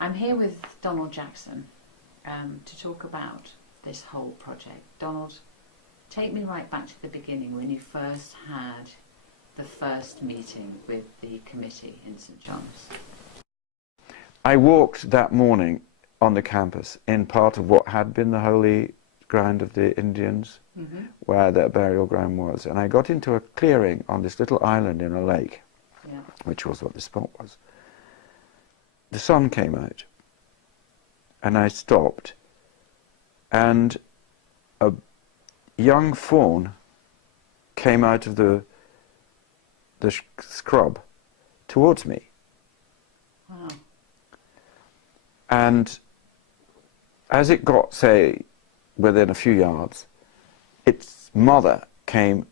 I'm here with Donald Jackson to talk about this whole project. Donald, take me right back to the beginning when you first had the first meeting with the committee in St. John's. I walked that morning on the campus in part of what had been the holy ground of the Indians, where their burial ground was, and I got into a clearing on this little island in a lake, which was what the spot was. The sun came out, and I stopped, and a young fawn came out of the scrub towards me. Wow. And as it got, say, within a few yards, its mother came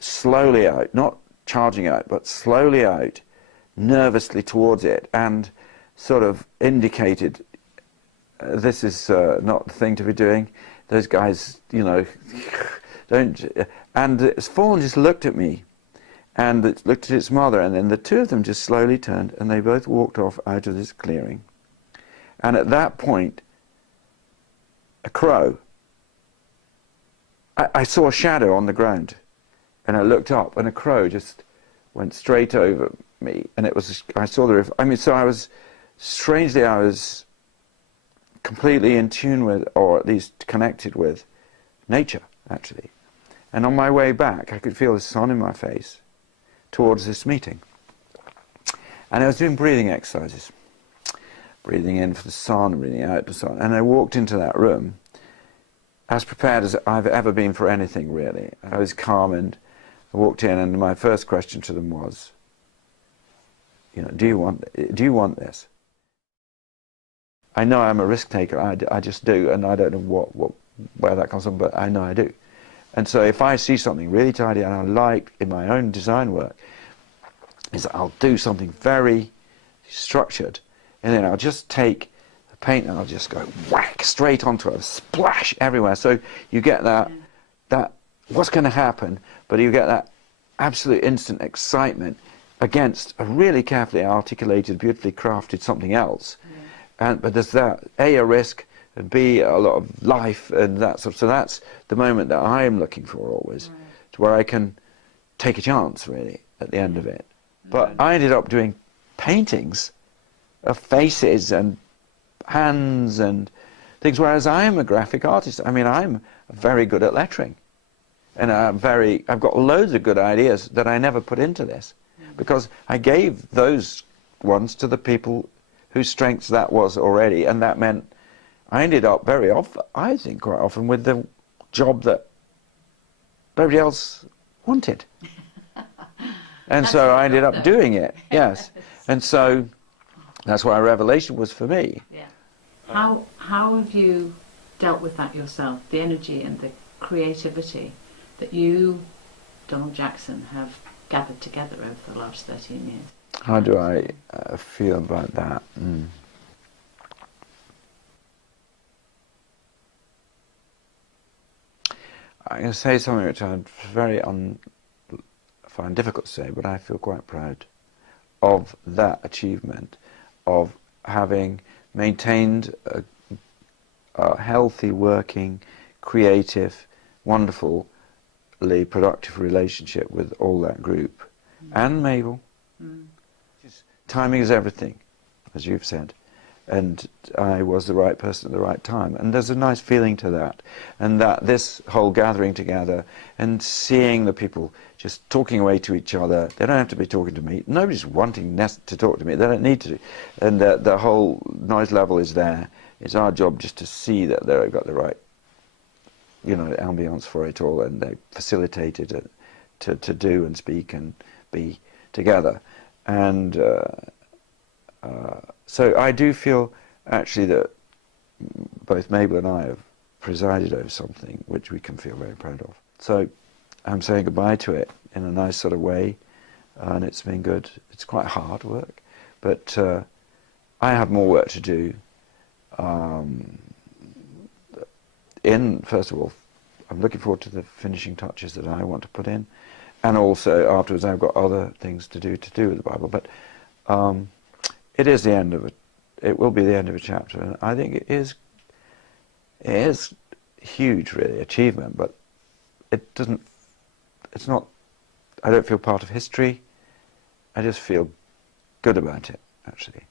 slowly out, not charging out, but slowly out, nervously towards it, and sort of indicated, this is not the thing to be doing. Those guys, you know, don't... And this fawn just looked at me, and it looked at its mother, and then the two of them just slowly turned, and they both walked off out of this clearing. And at that point, a crow, I saw a shadow on the ground, and I looked up, and a crow just went straight over me, and it was, I saw the river. I mean, so I was, strangely, I was completely in tune with, or at least connected with, nature, actually. And on my way back, I could feel the sun in my face towards this meeting. And I was doing breathing exercises. Breathing in for the sun, breathing out for the sun. And I walked into that room as prepared as I've ever been for anything, really. I was calm, and I walked in, and my first question to them was, you know, do you want this? I know I'm a risk taker, I just do, and I don't know where that comes from, but I know I do. And so if I see something really tidy and I like in my own design work, is that I'll do something very structured, and then I'll just take the paint and I'll just go whack straight onto it, splash everywhere. So you get that what's going to happen, but you get that absolute instant excitement against a really carefully articulated, beautifully crafted something else. But there's that, A, a risk, and B, a lot of life, and that sort of, so that's the moment that I'm looking for always, to where I can take a chance, really, at the end of it. But I ended up doing paintings of faces and hands and things, whereas I am a graphic artist. I mean, I'm very good at lettering, and I've got loads of good ideas that I never put into this, because I gave those ones to the people whose strengths that was already, and that meant I ended up very often, I think quite often, with the job that nobody else wanted. And so I ended up doing it, yes. And so that's why Revelation was for me. Yeah. How have you dealt with that yourself, the energy and the creativity that you, Donald Jackson, have gathered together over the last 13 years? How do I feel about that? I'm going to say something which I find difficult to say, but I feel quite proud of that achievement, of having maintained a healthy, working, creative, wonderfully productive relationship with all that group, and Mabel. Timing is everything, as you've said, and I was the right person at the right time, and there's a nice feeling to that, and that this whole gathering together and seeing the people just talking away to each other, they don't have to be talking to me, nobody's wanting to talk to me, they don't need to, and the whole noise level is there. It's our job just to see that they've got the right, you know, ambience for it all, and they facilitated it to do and speak and be together. And so I do feel actually that both Mabel and I have presided over something which we can feel very proud of. So I'm saying goodbye to it in a nice sort of way, and it's been good. It's quite hard work, but I have more work to do. First of all, I'm looking forward to the finishing touches that I want to put in, and also afterwards I've got other things to do with the Bible. But it is the end of it will be the end of a chapter, and I think it is huge, really, achievement, but it's not, I don't feel part of history. I just feel good about it, actually.